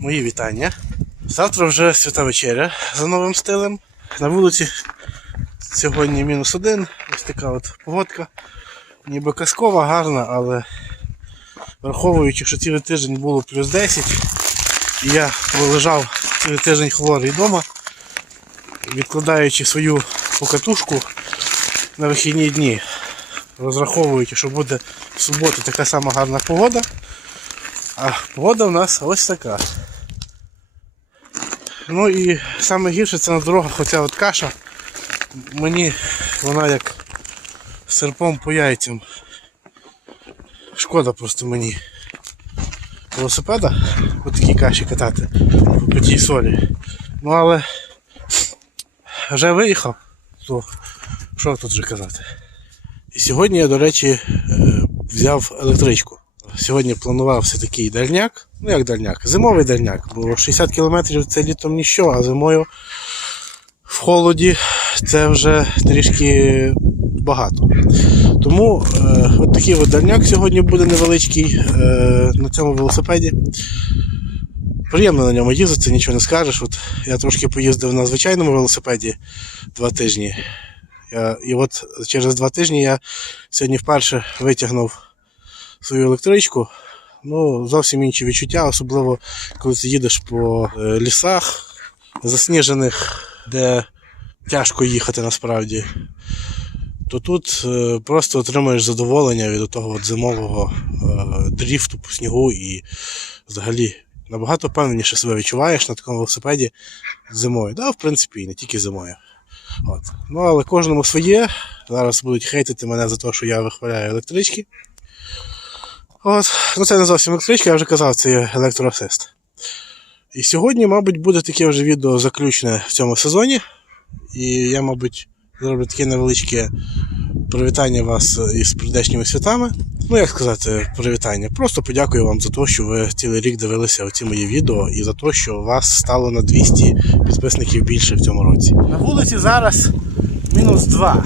Мої вітання. Завтра вже свята вечеря за новим стилем. На вулиці сьогодні мінус один. Ось така от погодка. Ніби казкова, гарна, але враховуючи, що цілий тиждень було плюс 10, і я пролежав цілий тиждень хворий вдома, відкладаючи свою покатушку на вихідні дні, розраховуючи, що буде в суботу така сама гарна погода. А погода в нас ось така. Ну і саме гірше це на дорогах оця от каша. Мені вона як серпом по яйцям. Шкода просто мені велосипеда по такій каші катати по тій солі. Ну але вже виїхав, то що тут вже казати. І сьогодні я, до речі, е, взяв електричку. Сьогодні планувався такий дальняк. Ну як дальняк? Зимовий дальняк, бо 60 км це літом ніщо, а зимою в холоді це вже трішки багато. Тому е, от такий от дальняк сьогодні буде невеличкий е, на цьому велосипеді. Приємно на ньому їздити, нічого не скажеш. От я трошки поїздив на звичайному велосипеді два тижні. Я, і от через два тижні я сьогодні вперше витягнув свою електричку. Ну, зовсім інші відчуття, особливо коли ти їдеш по е, лісах засніжених, де тяжко їхати насправді. То тут е, просто отримуєш задоволення від того от зимового е, дріфту по снігу і взагалі набагато впевненіше себе відчуваєш на такому велосипеді зимою. Да, в принципі, і не тільки зимою. От. Ну, але кожному своє. Зараз будуть хейтити мене за те, що я вихваляю електрички. От. Ну це не зовсім електричка, я вже казав, це електроасист. І сьогодні, мабуть, буде таке вже відео заключне в цьому сезоні. І я, мабуть, зроблю таке невеличке привітання вас із прийдешніми святами. Ну, як сказати, привітання. Просто подякую вам за те, що ви цілий рік дивилися оці мої відео і за те, що вас стало на 200 підписників більше в цьому році. На вулиці зараз мінус 2.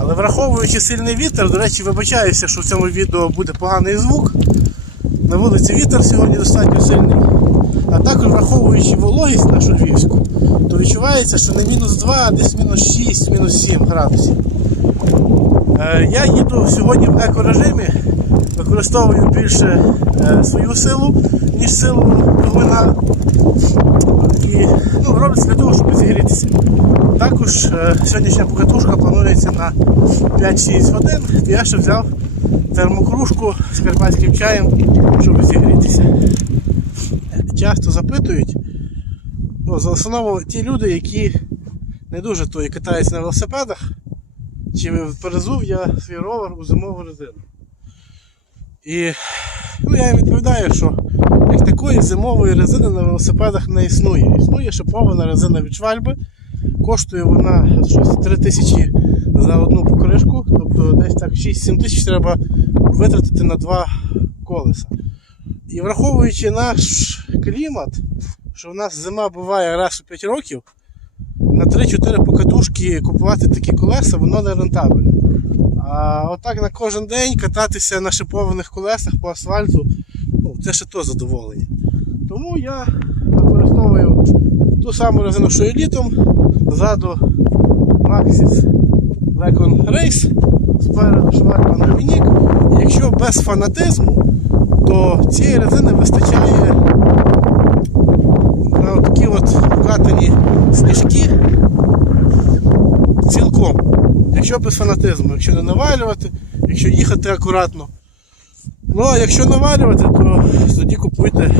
Але враховуючи сильний вітер, до речі, вибачаюся, що в цьому відео буде поганий звук. На вулиці вітер сьогодні достатньо сильний. А також враховуючи вологість нашу львівську, то відчувається, що не мінус 2, а десь мінус 6, мінус 7 градусів. Е, Я їду сьогодні в екорежимі, використовую більше е, свою силу, ніж силу двигуна. І ну, робиться для того, щоб зігрітися. Також е, сьогоднішня покатушка планується на 5-6 годин. то Я ще взяв термокружку з карпатським чаєм, щоб зігрітися. Часто запитують, ну, за основному ті люди, які не дуже то і катаються на велосипедах, чи перезув я свій ровер у зимову резину. І ну, я їм відповідаю, що такої зимової резини на велосипедах не існує. Існує шипована резина від швальби. Коштує вона щось 3 тисячі за одну покришку, тобто десь так 6-7 тисяч треба витратити на два колеса. І враховуючи наш клімат, що в нас зима буває раз у 5 років, на 3-4 покатушки купувати такі колеса, воно не рентабельно. А отак на кожен день кататися на шипованих колесах по асфальту, ну, це ще то задоволення. Тому я використовую ту саму резину, що і літом, ззаду Maxis Recon Race, спереду шварка Новінік. Якщо без фанатизму, то цієї резини вистачає на такі от вкатані сніжки цілком. Якщо без фанатизму, якщо не навалювати, якщо їхати акуратно. Ну а якщо навалювати, то тоді купуйте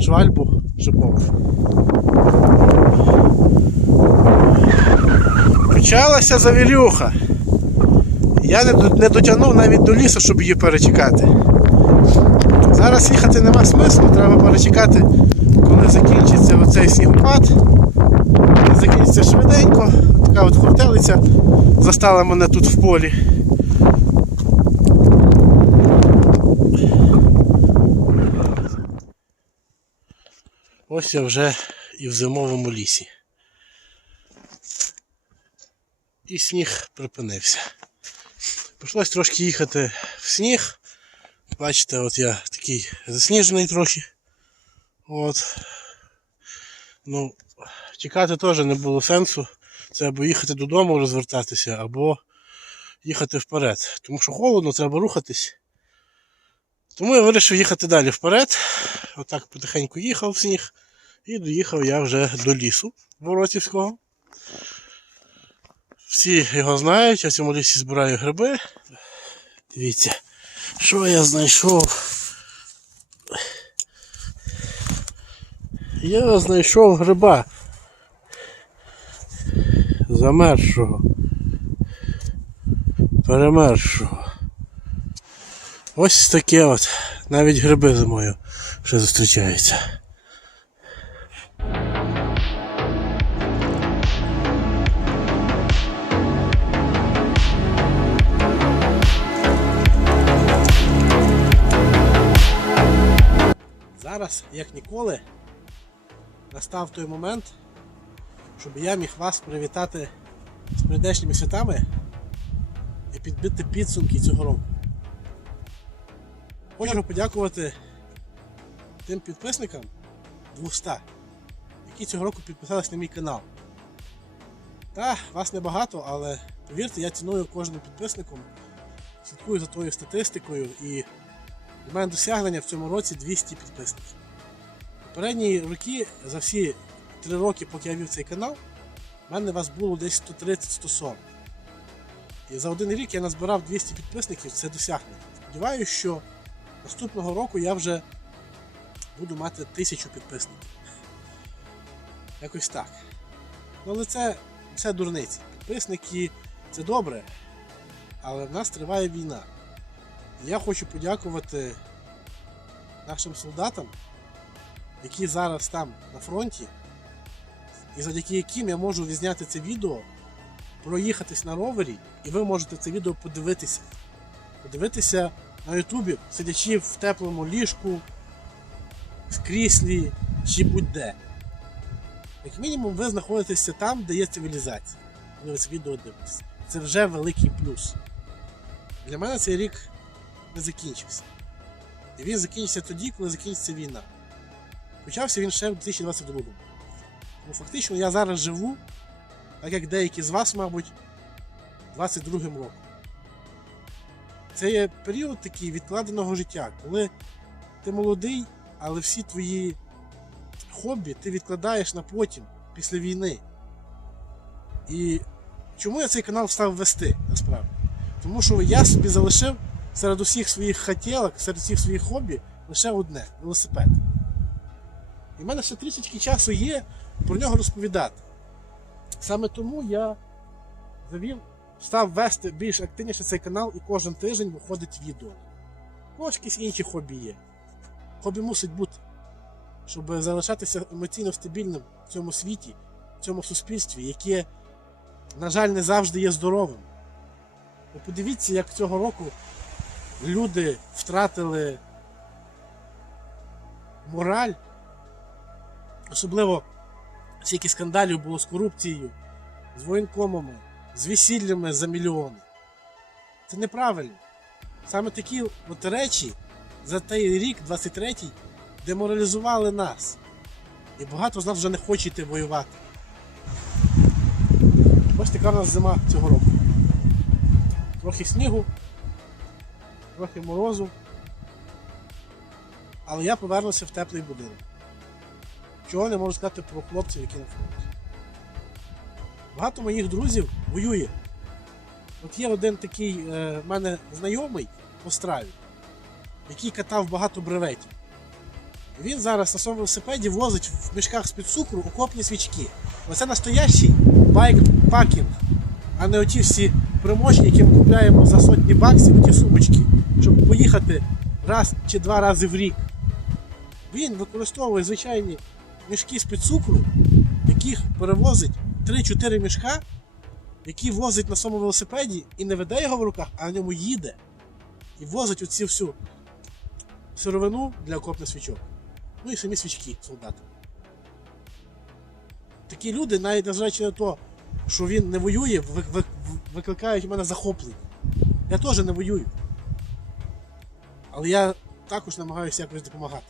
швальбу шипову. Почалася завірюха. Я не, дотягнув навіть до лісу, щоб її перечекати. Зараз їхати нема смислу, треба перечекати, коли закінчиться оцей снігопад. Закінчиться швиденько. Така от хуртелиця застала мене тут в полі. Ось я вже і в зимовому лісі. І сніг припинився. Прийшлось трошки їхати в сніг. Бачите, от я такий засніжений трохи. От. Ну, тікати теж не було сенсу. Це або їхати додому розвертатися, або їхати вперед. Тому що холодно, треба рухатись. Тому я вирішив їхати далі вперед. Отак потихеньку їхав сніг. І доїхав я вже до лісу Воротівського. Всі його знають, я в цьому лісі збираю гриби. Дивіться, що я знайшов. Я знайшов гриба. Замерзшого. Перемерзшого. Ось таке от. Навіть гриби зимою ще зустрічаються. Зараз, як ніколи, настав той момент, щоб я міг вас привітати з прийдешніми святами і підбити підсумки цього року. Хочу подякувати тим підписникам 200, які цього року підписались на мій канал. Та, вас небагато, але повірте, я ціную кожним підписником, слідкую за твоєю статистикою і у мене досягнення в цьому році 200 підписників. Попередні роки, за всі 3 роки, поки я вів цей канал, в мене вас було десь 130-140. І за один рік я назбирав 200 підписників, це досягнення. Сподіваюся, що наступного року я вже буду мати 1000 підписників. Якось так. Ну, але це, це дурниці. Підписники це добре, але в нас триває війна. І я хочу подякувати нашим солдатам, які зараз там на фронті, і завдяки яким я можу відзняти це відео, проїхатись на ровері, і ви можете це відео подивитися. Подивитися на Ютубі, сидячи в теплому ліжку, в кріслі чи будь-де. Як мінімум, ви знаходитеся там, де є цивілізація. Коли ви це відео дивитесь. Це вже великий плюс. Для мене цей рік не закінчився. І він закінчиться тоді, коли закінчиться війна. Почався він ще в 2022 році. Тому фактично я зараз живу, так як деякі з вас, мабуть, 22 роком. Це є період такий відкладеного життя, коли ти молодий, але всі твої хобі ти відкладаєш на потім, після війни. І чому я цей канал став вести насправді? Тому що я собі залишив серед усіх своїх хотілок, серед усіх своїх хобі лише одне велосипед. І в мене ще трішечки часу є про нього розповідати. Саме тому я завів, став вести більш активніше цей канал і кожен тиждень виходить відео. Ну, якісь інші хобі є. Хобі мусить бути, щоб залишатися емоційно стабільним в цьому світі, в цьому суспільстві, яке, на жаль, не завжди є здоровим. Ви подивіться, як цього року люди втратили мораль. Особливо скільки скандалів було з корупцією, з воєнкомами, з весіллями за мільйони. Це неправильно. Саме такі от речі за той рік, 23-й, деморалізували нас. І багато з нас вже не хоче йти воювати. Ось така в нас зима цього року. Трохи снігу, трохи морозу. Але я повернувся в теплий будинок. Чого не можу сказати про хлопців, які на фронті. Багато моїх друзів воює. От є один такий е, в мене знайомий по страві, який катав багато бреветів. Він зараз на своєму велосипеді возить в мішках з-під цукру окопні свічки. Оце настоящий байк-пакінг, а не оті всі примочки, які ми купляємо за сотні баксів, ті сумочки, щоб поїхати раз чи два рази в рік. Він використовує звичайні мішки з-під цукру, яких перевозить 3-4 мішка, які возить на своєму велосипеді і не веде його в руках, а на ньому їде. І возить оці всю сировину для окопних свічок. Ну і самі свічки солдати. Такі люди, навіть незважаючи на те, що він не воює, ви- ви- викликають у мене захоплення. Я теж не воюю. Але я також намагаюся якось допомагати.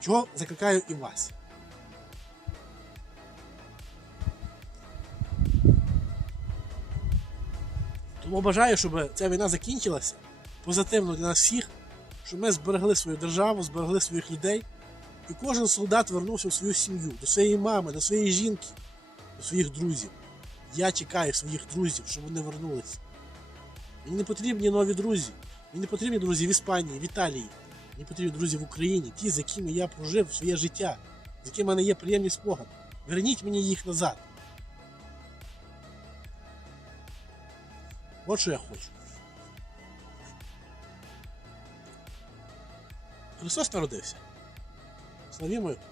Чого закликаю і вас. Тому бажаю, щоб ця війна закінчилася позитивно для нас всіх, щоб ми зберегли свою державу, зберегли своїх людей, і кожен солдат вернувся в свою сім'ю, до своєї мами, до своєї жінки, до своїх друзів. Я чекаю своїх друзів, щоб вони вернулися. Мені не потрібні нові друзі. Мені не потрібні друзі в Іспанії, в Італії. Мені потрібні друзі в Україні, ті, з якими я прожив своє життя, з якими в мене є приємні спогади. Верніть мені їх назад. От що я хочу. Христос народився. Славімо його.